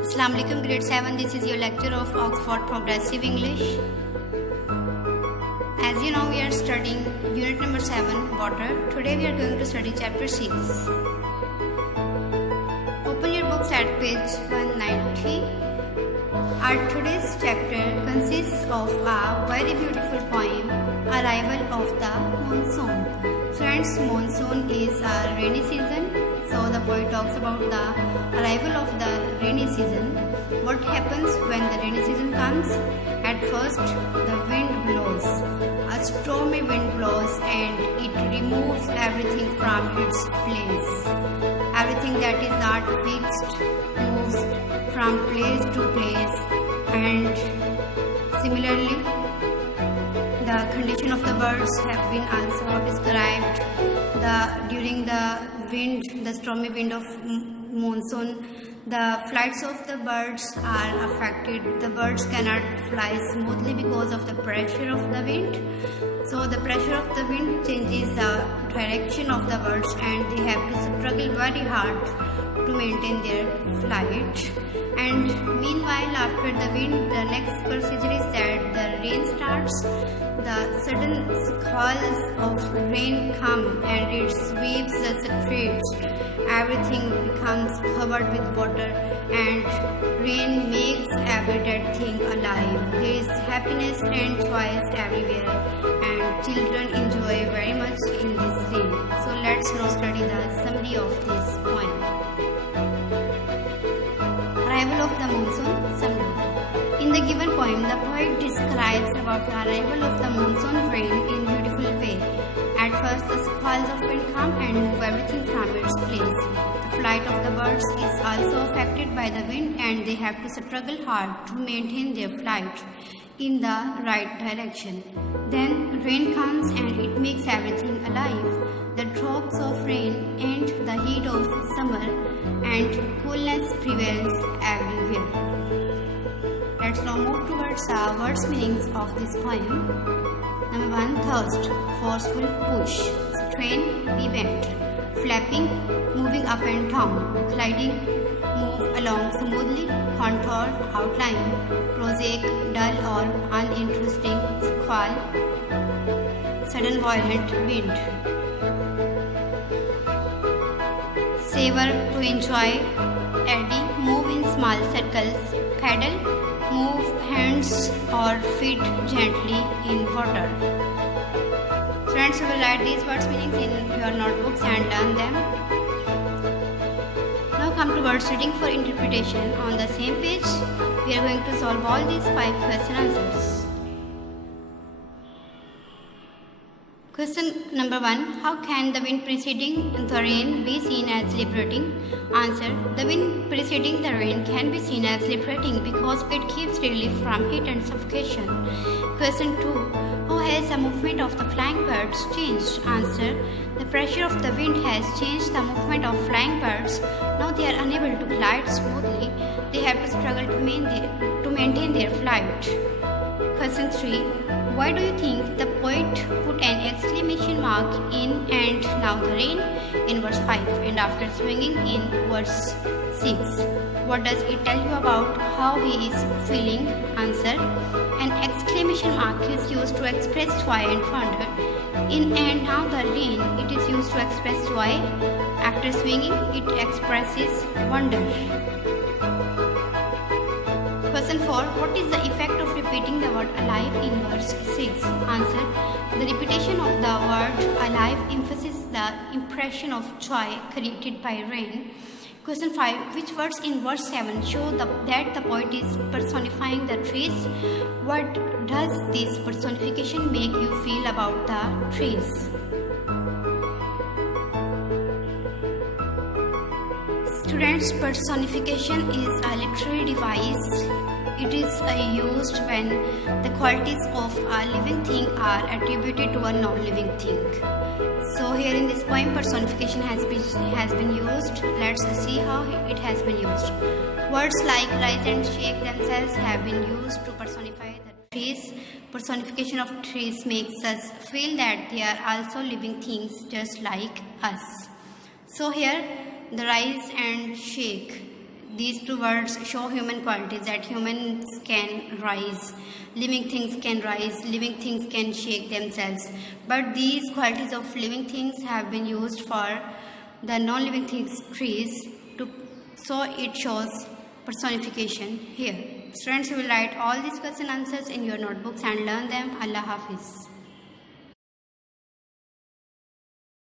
Assalamu alaikum, grade 7. This is your lecture of Oxford Progressive English. As you know, we are studying unit number 7, water. Today we are going to study chapter 6. Open your books at page 190. Our today's chapter consists of a very beautiful poem, Arrival of the Monsoon. Friends, monsoon is a rainy season. So the poet talks about the arrival of the rainy season. What happens when the rainy season comes? At first, the wind blows. A stormy wind blows and it removes everything from its place. Everything that is not fixed moves from place to place, and similarly, the condition of the birds have been also described. During the stormy wind of monsoon, the flights of the birds are affected. The birds cannot fly smoothly because of the pressure of the wind. So the pressure of the wind changes the direction of the birds, and they have to struggle very hard to maintain their flight. And meanwhile, after the wind, the next procedure is that the rain starts. The sudden squalls of rain come and it sweeps the streets. Everything becomes covered with water, and rain makes every dead thing alive. There is happiness and joy everywhere, and children enjoy very much in this rain. So let's now study the summary of this poem. Arrival of the monsoon summary. In the given poem, the poet describes about the arrival of the monsoon rain in beautiful way. At first, the squalls of wind come and move everything from its place. The flight of the birds is also affected by the wind, and they have to struggle hard to maintain their flight in the right direction. Then rain comes and it makes everything alive. The drops of rain end the heat of summer, and coolness prevails everywhere. Let's now move towards the words meanings of this poem. Number 1, thirst, forceful push, strain, be bent, flapping, moving up and down, gliding, move along smoothly, contour, outline, prosaic, dull or uninteresting, squall, sudden violent wind. Savor, to enjoy, eddy, move in small circles, paddle, move hands or feet gently in water. Friends, you will write these words meanings in your notebooks and learn them. Now come to words reading for interpretation. On the same page, we are going to solve all these 5 question answers. Question number 1. How can the wind preceding the rain be seen as liberating? Answer. The wind preceding the rain can be seen as liberating because it keeps relief from heat and suffocation. Question 2. How has the movement of the flying birds changed? Answer. The pressure of the wind has changed the movement of flying birds. Now they are unable to glide smoothly. They have to struggle to maintain their flight. Question 3. Why do you think the poet put an exclamation mark in "and now the rain" in verse 5 and after swinging in verse 6? What does it tell you about how he is feeling? Answer. An exclamation mark is used to express joy and wonder. In "and now the rain," it is used to express joy. After swinging, it expresses wonder. Question 4. What is the effect of repeating the word alive in verse 6? Answer. The repetition of the word alive emphasizes the impression of joy created by rain. Question 5. Which words in verse 7 show that the poet is personifying the trees? What does this personification make you feel about the trees? Students, personification is a literary device. It is used when the qualities of a living thing are attributed to a non-living thing. So here in this poem, personification has been used. Let's see how it has been used. Words like rise and shake themselves have been used to personify the trees. Personification of trees makes us feel that they are also living things just like us. So here, the rise and shake, These two words show human qualities, that humans can rise, living things can rise, living things can shake themselves. But these qualities of living things have been used for the non-living things, trees, so it shows personification here. Students, you will write all these question answers in your notebooks and learn them. Allah Hafiz.